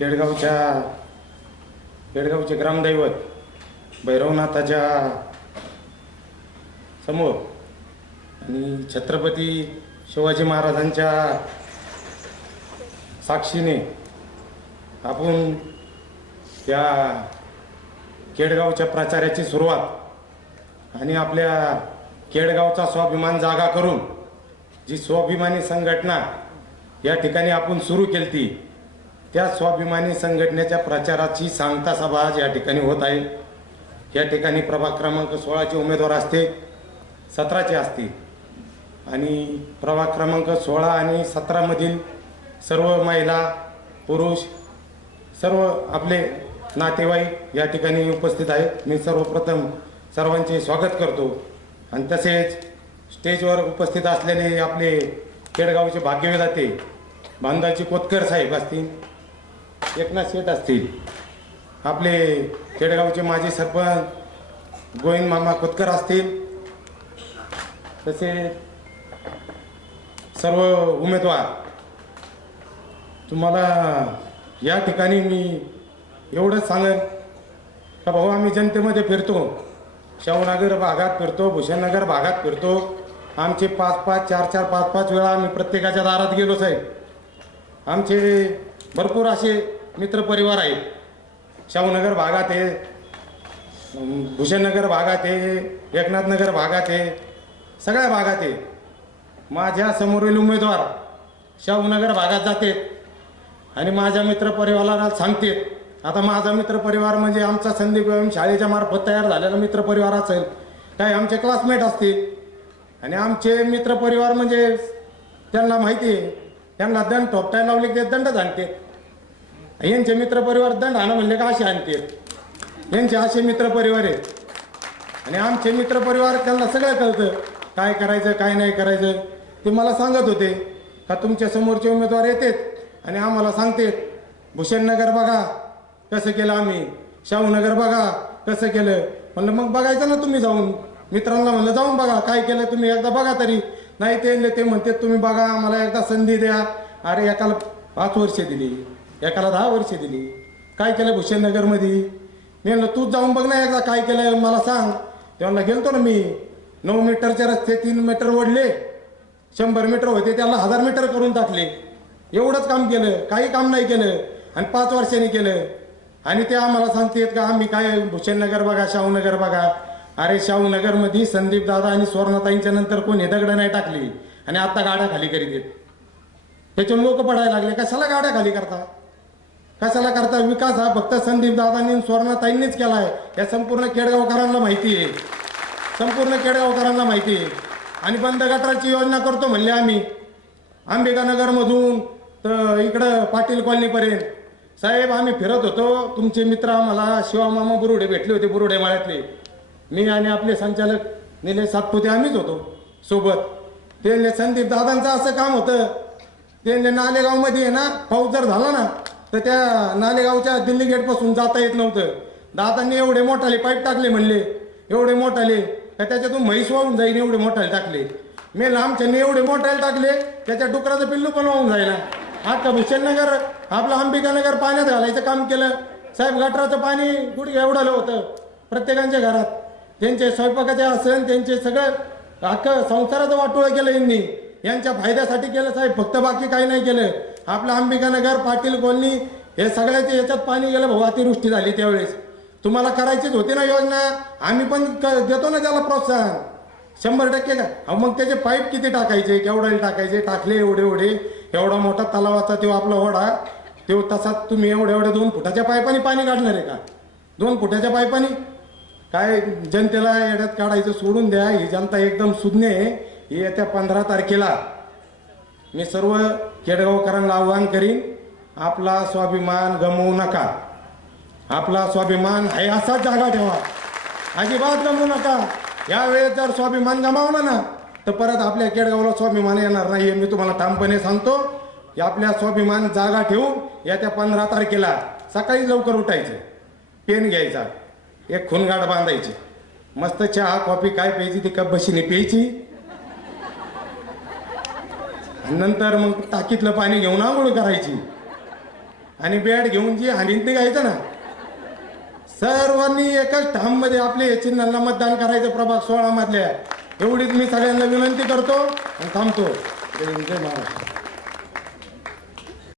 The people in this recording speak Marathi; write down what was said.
केडगावचे ग्रामदैवत भैरवनाथाच्या समोर आणि छत्रपती शिवाजी महाराजांच्या साक्षीने आपण त्या केडगावच्या प्रचाराची सुरुवात आणि आपल्या केडगावचा स्वाभिमान जागा करून जी स्वाभिमानी संघटना या ठिकाणी आपण सुरू केली ती त्या स्वाभिमानी संघटनेच्या प्रचाराची सांगता सभा आज या ठिकाणी होत आहे। या ठिकाणी प्रभाग क्रमांक 16चे उमेदवार असते, 17चे असते आणि प्रभाग क्रमांक 16 आणि 17 मधील सर्व महिला पुरुष सर्व आपले नातेवाईक या ठिकाणी उपस्थित आहेत। मी सर्वप्रथम सर्वांचे स्वागत करतो आणि तसेच स्टेजवर उपस्थित असलेले आपले केडगावचे भाग्यविधाते बांधाची कोतकर साहेब असतील, एकनाथ शेठ असतील, आपले केडगावचे माजी सरपंच गोविंद मामा कोतकर असतील, तसे सर्व उमेदवार। तुम्हाला या ठिकाणी मी एवढंच सांगेन का भाऊ आम्ही जनतेमध्ये फिरतो, शाहूनगर भागात फिरतो, भूषणनगर भागात फिरतो, आमचे 5-5, 4-4, 5-5 वेळा आम्ही प्रत्येकाच्या दारात गेलो साहेब। आमचे भरपूर असे मित्रपरिवार आहेत, शाहूनगर भागात आहे, भूषणनगर भागात आहे, एकनाथनगर भागात आहे, सगळ्या भागात आहे। माझ्या समोरील उमेदवार शाहूनगर भागात जाते आणि माझ्या मित्रपरिवाराला सांगते। आता माझा मित्रपरिवार म्हणजे आमचा संदीप शाळेच्या मार्फत तयार झालेला मित्रपरिवार असेल, काही आमचे क्लासमेट असतील आणि आमचे मित्रपरिवार म्हणजे त्यांना माहिती आहे, त्यांना दंड ठोपटायला लावले ते दंड आणते। यांचे मित्रपरिवार दंड आणा म्हणले का असे आणते, यांचे असे मित्रपरिवार आहेत आणि आमचे मित्रपरिवार त्यांना सगळं कळतं काय करायचं काय नाही करायचं। ते मला सांगत होते का तुमच्या समोरचे उमेदवार येतात आणि आम्हाला सांगते भूषणनगर बघा कसं केलं आम्ही, शाहूनगर बघा कसं केलं। म्हणलं मग बघायचं ना तुम्ही जाऊन, मित्रांना म्हणलं जाऊन बघा काय केलं तुम्ही, एकदा बघा तरी। नाही ते म्हणते तुम्ही बघा आम्हाला एकदा संधी द्या। अरे एकाला 5 वर्षे दिली, एकाला 10 वर्षे दिली, काय केलं भूषणनगरमध्ये? मी म्हणलं तूच जाऊन बघ ना एकदा काय केलं मला सांग। तेव्हा गेलतो ना मी, 9 मीटरचे रस्ते 3 मीटर ओढले, 100 मीटर होते त्याला 1000 मीटर करून टाकले। एवढंच काम केलं, काही काम नाही केलं आणि 5 वर्षांनी केलं आणि ते आम्हाला सांगतेत का आम्ही काय भूषणनगर बघा शाहूनगर बघा। अरे शाहूनगरमध्ये संदीप दादा आणि सुवर्णाताईंच्या नंतर कोणी दगडं नाही टाकली आणि आता गाड्या खाली करीत आहेत। त्याच्यावर लोक पडायला लागले, कशाला गाड्या खाली करता, कशाला करता? विकास हा फक्त संदीप दादांनी सुवर्णाताईंनीच केला आहे, या संपूर्ण केडगावकरांना माहिती आहे, संपूर्ण केडगावकरांना माहिती आहे। आणि बंद गटाराची योजना करतो म्हणले आम्ही अंबिकानगरमधून तर इकडं पाटील कॉलनीपर्यंत। साहेब आम्ही फिरत होतो, तुमचे मित्र आम्हाला शिवामामा बुरुडे भेटले होते, बुरुडे माळ्यातले, मी आणि आपले संचालक निलेश सातपुते आम्हीच होतो सोबत। ते संदीप दादांचं असं काम होतं, ते नालेगावमध्ये आहे ना पाऊस जर झाला ना तर त्या नालेगावच्या दिल्ली गेटपासून जाता येत नव्हतं। दादांनी एवढे मोठाले पाईप टाकले म्हणले, एवढे मोठाले का त्याच्यातून म्हैस वाहून जाईन, एवढे मोठाले टाकले। मी लांबच्याने एवढे मोठाले टाकले त्याच्या डुकराचं पिल्लू पण वाहून जायला। आता भूषणनगर आपलं अंबिकानगर पाण्यात घालायचं काम केलं साहेब। गटराचं पाणी गुडघ्या एवढं होतं प्रत्येकाच्या घरात, त्यांचे स्वयंपाकाचे असेल त्यांचे सगळं अख्खं संसाराचं वाटोळं केलं यांनी, यांच्या फायद्यासाठी केलं साहेब, फक्त बाकी काही नाही केलं। आपलं अंबिकानगर पाटील कॉलनी हे सगळ्याच्या याच्यात पाणी गेलं भाऊ, अतिवृष्टी झाली त्यावेळेस। तुम्हाला करायचीच होती ना योजना, आम्ही पण देतो ना त्याला प्रोत्साहन 100% का। मग त्याचे पाईप किती टाकायचे, केवढे टाकायचे, टाकले एवढे एवढा मोठा तलावाचा तो आपला ओढा, तो तसाच तुम्ही एवढ्या 2 फुटाच्या पाईपाने पाणी काढणार आहे का? 2 फुटाच्या पाईपाने काय? जनतेला येड्यात काढायचं सोडून द्या, ही जनता एकदम सुज्ञ आहे। येत्या 15 तारखेला मी सर्व केडगावकरांना आवाहन करीन, आपला स्वाभिमान गमवू नका, आपला स्वाभिमान आहे असाच जागा ठेवा, अजिबात गमवू नका। यावेळेस जर स्वाभिमान गमावलं ना तर परत आपल्या केडगावला स्वाभिमान येणार नाही, मी तुम्हाला ठामपणे सांगतो। आपल्या स्वाभिमान जागा ठेवून येत्या 15 तारखेला सकाळी लवकर उठायचं, पेन घ्यायचा, एक खुनगाड बांधायची, मस्त चहा कॉफी काय प्यायची ती कप बशीने प्यायची, नंतर मग टाकीतलं पाणी घेऊन आंघोळ करायची आणि बॅट घेऊन जी हानीत निघायचं ना, सर्वांनी एकाच ठाममध्ये आपले या चिन्हाला मतदान करायचं प्रभाग 16 मधल्या. एवढीच मी सगळ्यांना विनंती करतो आणि थांबतो. जय हिंद, जय महाराष्ट्र.